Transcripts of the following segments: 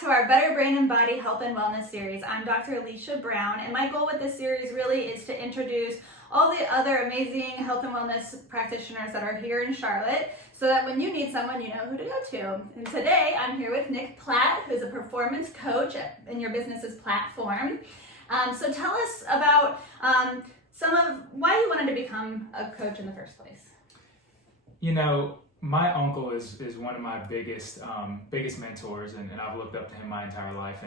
to our Better Brain and Body Health and Wellness series. I'm Dr. Alicia Brown, and my goal with this series really is to introduce all the other amazing health and wellness practitioners that are here in Charlotte, so that when you need someone, you know who to go to. And today, I'm here with Nick Platt, who's a performance coach, and your business is Platt-Performance. So tell us about some of why you wanted to become a coach in the first place. You know, my uncle is one of my biggest mentors, and I've looked up to him my entire life.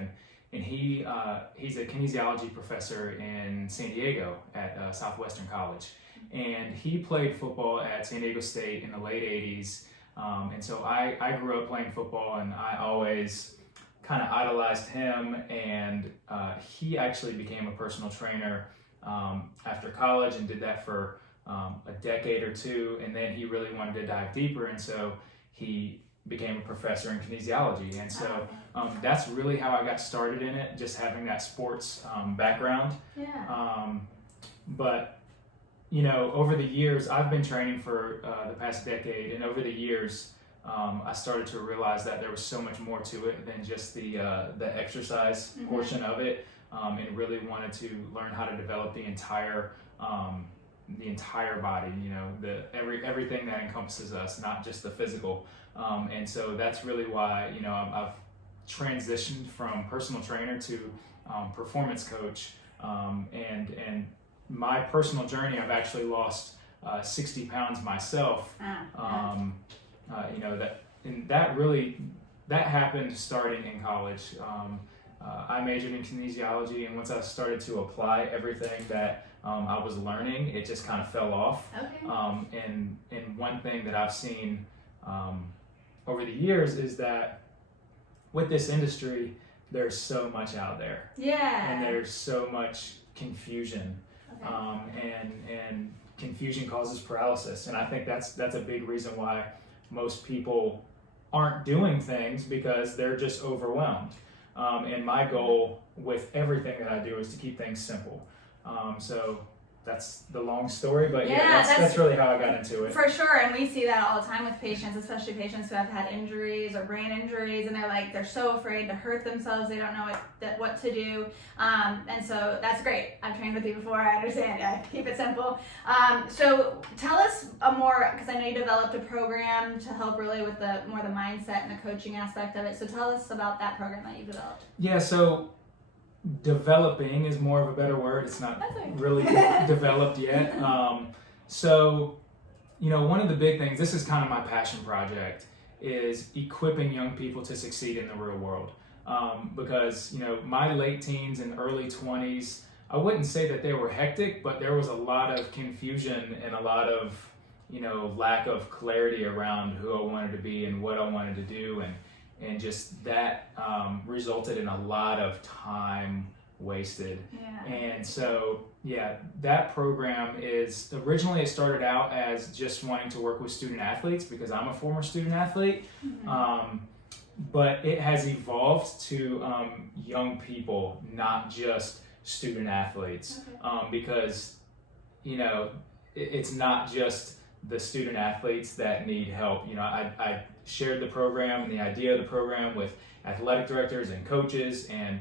And he's a kinesiology professor in San Diego at Southwestern College. And he played football at San Diego State in the late 80s. And so I grew up playing football, and I always kind of idolized him. And he actually became a personal trainer after college and did that for a decade or two, and then he really wanted to dive deeper, and so he became a professor in kinesiology. And so that's really how I got started in it, just having that sports background. But you know, over the years, I've been training for the past decade, and over the years I started to realize that there was so much more to it than just the exercise portion of it, and really wanted to learn how to develop the entire body, you know, everything that encompasses us, not just the physical. And so that's really why, you know, I've transitioned from personal trainer to performance coach. And my personal journey, I've actually lost 60 pounds myself. You know, that happened starting in college. I majored in kinesiology, and once I started to apply everything that I was learning, it just kind of fell off. And one thing that I've seen over the years is that with this industry, there's so much out there. And there's so much confusion. And confusion causes paralysis. And I think that's a big reason why most people aren't doing things, because they're just overwhelmed. And my goal with everything that I do is to keep things simple. So that's the long story, but that's really how I got into it. For sure, and we see that all the time with patients, especially patients who have had injuries or brain injuries, and they're so afraid to hurt themselves, they don't know what to do. And so that's great. I've trained with you before, I understand. Keep it simple. So tell us more, because I know you developed a program to help really with the mindset and the coaching aspect of it. So tell us about that program that you developed. Yeah, so developing is more of a better word. It's not really developed yet. So, you know, one of the big things, this is kind of my passion project, is equipping young people to succeed in the real world. Because, you know, my late teens and early 20s, I wouldn't say that they were hectic, but there was a lot of confusion and a lot of, you know, lack of clarity around who I wanted to be and what I wanted to do. And just that resulted in a lot of time wasted. And so, that program is, originally it started out as just wanting to work with student athletes, because I'm a former student athlete. But it has evolved to young people, not just student athletes. Because, you know, it's not just the student athletes that need help. You know, I shared the program and the idea of the program with athletic directors and coaches and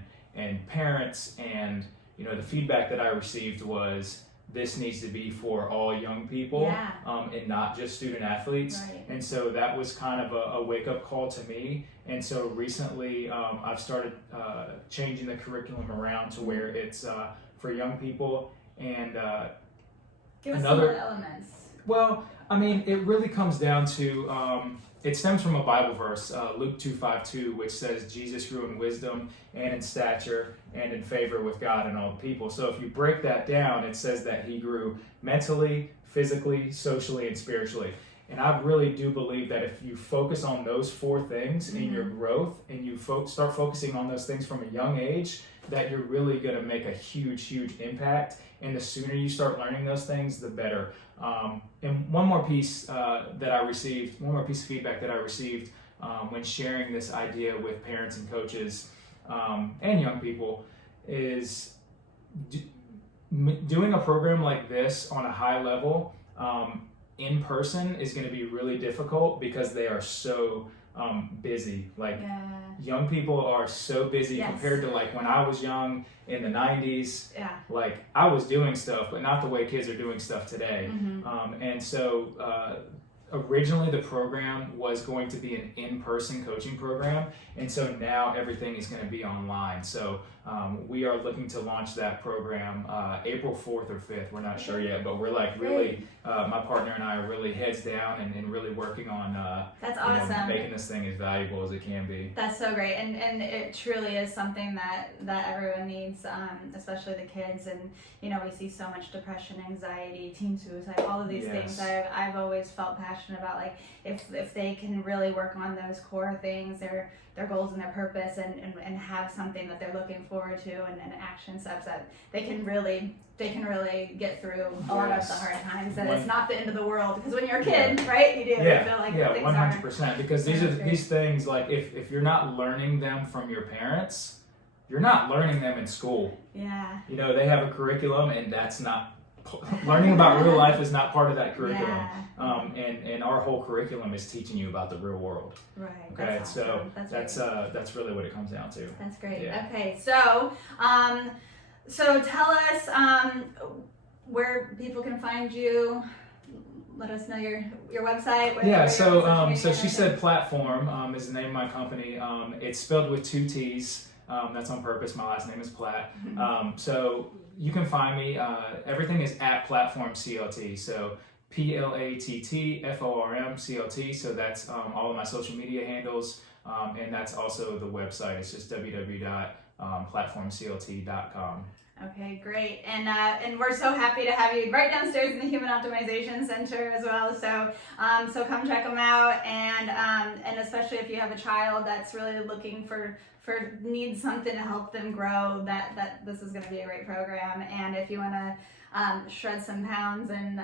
parents, and you know, the feedback that I received was, this needs to be for all young people, and not just student athletes. And so that was kind of a wake-up call to me. And so recently I've started changing the curriculum around to where it's for young people. And give us some more elements. Well, I mean, it really comes down to, it stems from a Bible verse, Luke 2:5-2, which says, Jesus grew in wisdom and in stature and in favor with God and all people. So if you break that down, it says that he grew mentally, physically, socially, and spiritually. And I really do believe that if you focus on those four things in your growth, and you start focusing on those things from a young age, that you're really going to make a huge, huge impact. And the sooner you start learning those things, the better. And one more piece of feedback that I received when sharing this idea with parents and coaches and young people is doing a program like this on a high level in person is going to be really difficult, because they are so busy. Like Yeah. young people are so busy Yes. compared to like when I was young in the 90s. Yeah. Like I was doing stuff, but not the way kids are doing stuff today. And so originally the program was going to be an in-person coaching program, and so now everything is going to be online. So we are looking to launch that program April 4th or 5th. We're not sure yet, but we're like really, my partner and I are really heads down and really working on That's you know, awesome. making this thing as valuable as it can be. That's so great, and it truly is something that everyone needs, especially the kids. And you know, we see so much depression, anxiety, teen suicide, all of these things. I've always felt passionate about, like if they can really work on those core things, their goals and their purpose, and have something that they're looking forward to, and action steps that they can really get through a lot of the hard times. That it's not the end of the world, because when you're a kid, right, you do feel like things 100%. Because these things, like if you're not learning them from your parents, you're not learning them in school. Yeah. You know, they have a curriculum, and that's not learning about real life is not part of that curriculum. And our whole curriculum is teaching you about the real world. Right. Okay. That's awesome. So that's really what it comes down to. That's great. Yeah. Okay. So so tell us where people can find you. Let us know your website. So she said Platt-Perform is the name of my company. It's spelled with 2 T's. That's on purpose. My last name is Platt. So you can find me. Everything is at Platt-Perform CLT. So Plattform CLT. So that's all of my social media handles, and that's also the website. It's just www.plattformclt.com. Okay, great. And we're so happy to have you right downstairs in the Human Optimization Center as well. So so come check them out, and especially if you have a child that's really looking for needs something to help them grow, that this is going to be a great program. And if you want to shred some pounds and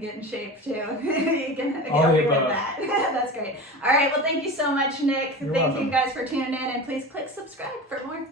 get in shape too, you can help you with that. That's great. All right, well, thank you so much, Nick. You're Thank welcome. you guys for tuning in, and please click subscribe for more.